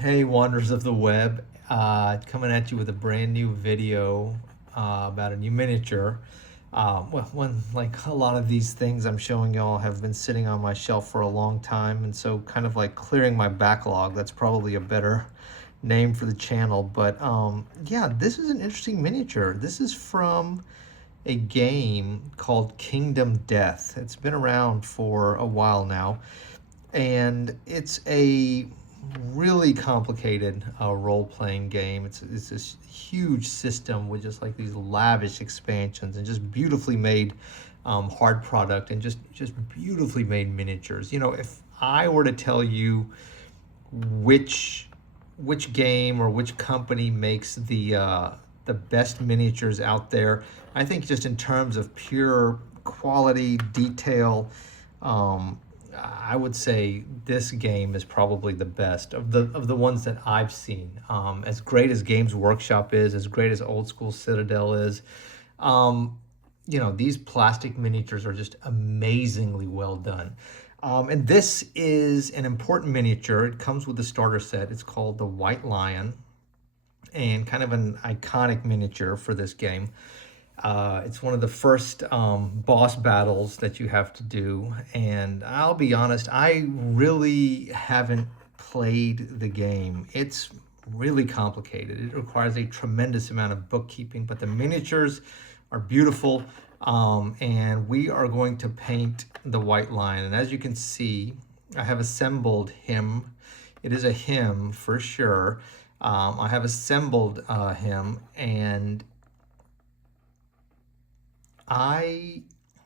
Hey, wanderers of the web, coming at you with a brand new video about a new miniature. When like a lot of these things I'm showing y'all have been sitting on my shelf for a long time, and so kind of like clearing my backlog. That's probably a better name for the channel. But yeah, this is an interesting miniature. This is from a game called Kingdom Death. It's been around for a while now, and it's a really complicated role-playing game. It's this huge system with just like these lavish expansions and just beautifully made hard product and just beautifully made miniatures. You know, if I were to tell you which which game or which company makes the best miniatures out there, I think just in terms of pure quality, detail, um, I would say this game is probably the best of the ones that I've seen. As great as Games Workshop is, as great as Old School Citadel is, um, you know, these plastic miniatures are just amazingly well done. And this is an important miniature. It comes with the starter set. It's called the White Lion, and kind of an iconic miniature for this game. It's one of the first boss battles that you have to do. And I'll be honest, I really haven't played the game. It's really complicated. It requires a tremendous amount of bookkeeping, but the miniatures are beautiful. And we are going to paint the White Lion. And as you can see, I have assembled him. It is a him for sure. I have assembled him, and I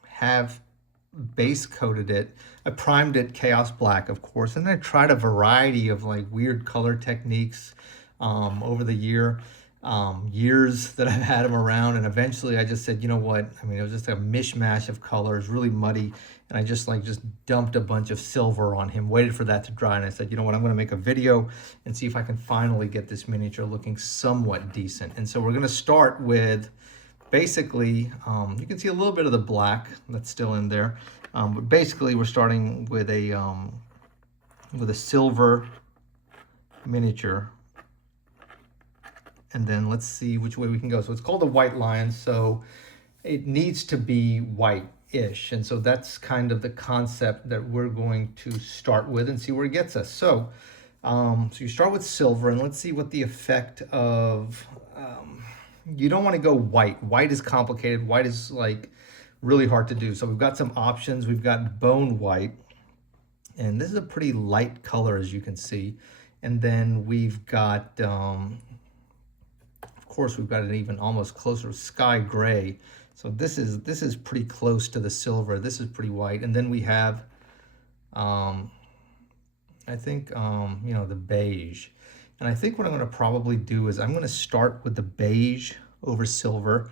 have base coated it. I primed it Chaos Black, of course, and I tried a variety of like weird color techniques over the years that I've had them around. And eventually I just said, you know what? I mean, it was just a mishmash of colors, really muddy. And I just dumped a bunch of silver on him, waited for that to dry. And I said, you know what? I'm going to make a video and see if I can finally get this miniature looking somewhat decent. And so we're going to start with basically, you can see a little bit of the black that's still in there. But basically we're starting with a silver miniature, and then let's see which way we can go. So it's called the White Lion, so it needs to be white-ish. And so that's kind of the concept that we're going to start with and see where it gets us. So you start with silver, and let's see what the effect of, you don't want to go white. White is complicated. White is like really hard to do. So we've got some options. We've got bone white, and this is a pretty light color, as you can see. And then we've got, of course, we've got an even almost closer sky gray. So this is pretty close to the silver. This is pretty white. And then we have, I think, you know, the beige. And I think what I'm going to probably do is I'm going to start with the beige over silver.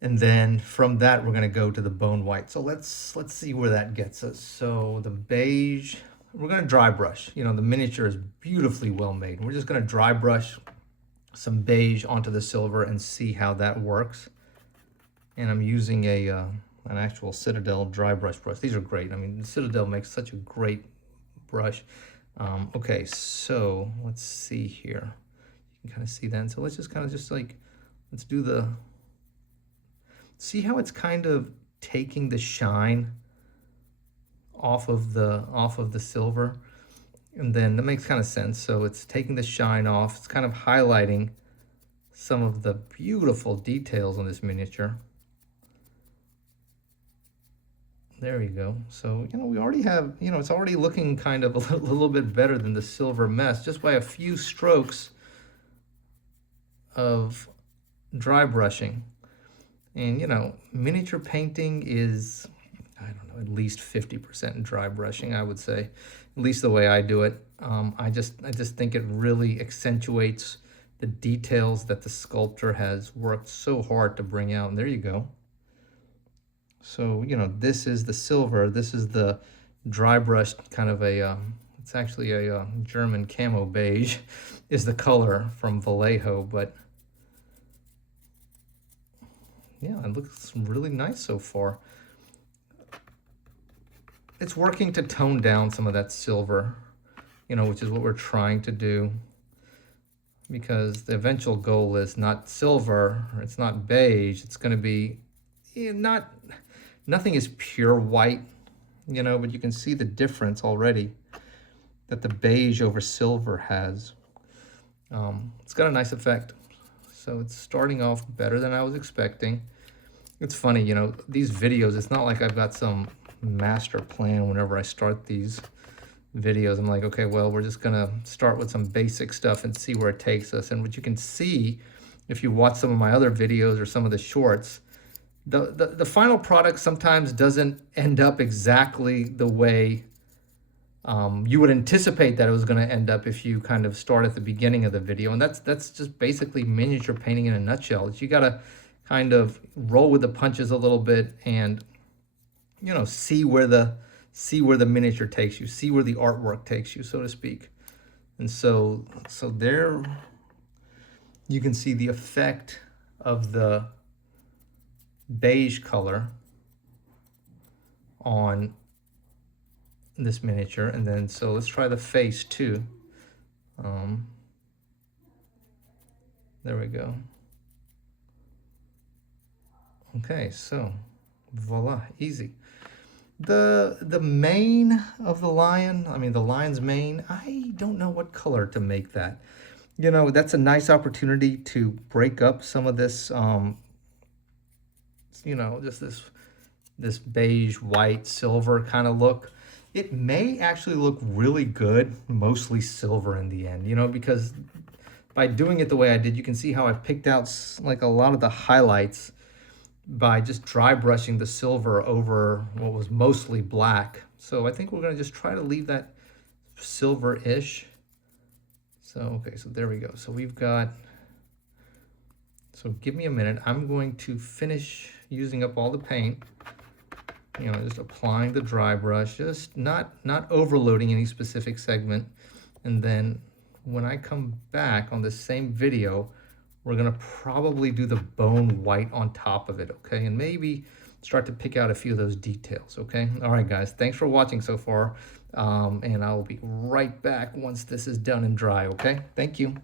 And then from that, we're going to go to the bone white. So let's see where that gets us. So the beige, we're going to dry brush. You know, the miniature is beautifully well made. We're just going to dry brush some beige onto the silver and see how that works. And I'm using an actual Citadel dry brush. These are great. I mean, the Citadel makes such a great brush. Okay, so let's see here. You can kind of see that. And so let's just kind of let's do see how it's kind of taking the shine off of the silver. And then that makes kind of sense. So it's taking the shine off. It's kind of highlighting some of the beautiful details on this miniature. There you go. So, you know, we already have, you know, it's already looking kind of a little bit better than the silver mess just by a few strokes of dry brushing. And, you know, miniature painting is, I don't know, at least 50% dry brushing, I would say, at least the way I do it. I just think it really accentuates the details that the sculptor has worked so hard to bring out. And there you go. So, you know, this is the silver. This is the dry brushed kind of it's actually a German camo beige is the color from Vallejo. But yeah, it looks really nice so far. It's working to tone down some of that silver you know, which is what we're trying to do, because the eventual goal is not silver, it's not beige, it's going to be nothing is pure white, you know, but you can see the difference already that the beige over silver has. It's got a nice effect. So it's starting off better than I was expecting. It's funny, you know, these videos, it's not like I've got some master plan whenever I start these videos. I'm like, okay, well, we're just gonna start with some basic stuff and see where it takes us. And what you can see, if you watch some of my other videos or some of the shorts, the final product sometimes doesn't end up exactly the way you would anticipate that it was going to end up if you kind of start at the beginning of the video. And that's just basically miniature painting in a nutshell. You got to kind of roll with the punches a little bit and, you know, see where the miniature takes you, see where the artwork takes you, so to speak. And so there you can see the effect of the beige color on this miniature. And then so let's try the face too. There we go. Okay, so voila, easy. The mane of the lion, I mean the lion's mane, I don't know what color to make that. You know, that's a nice opportunity to break up some of this you know, just this beige, white, silver kind of look. It may actually look really good, mostly silver in the end, you know, because by doing it the way I did, you can see how I picked out like a lot of the highlights by just dry brushing the silver over what was mostly black. So I think we're going to just try to leave that silver-ish. So, okay, so there we go. So we've got, so give me a minute. I'm going to finish using up all the paint. You know, just applying the dry brush, just not overloading any specific segment. And then when I come back on the same video, we're gonna probably do the bone white on top of it, okay? And maybe start to pick out a few of those details, okay? All right, guys, thanks for watching so far. And I'll be right back once this is done and dry, okay? Thank you.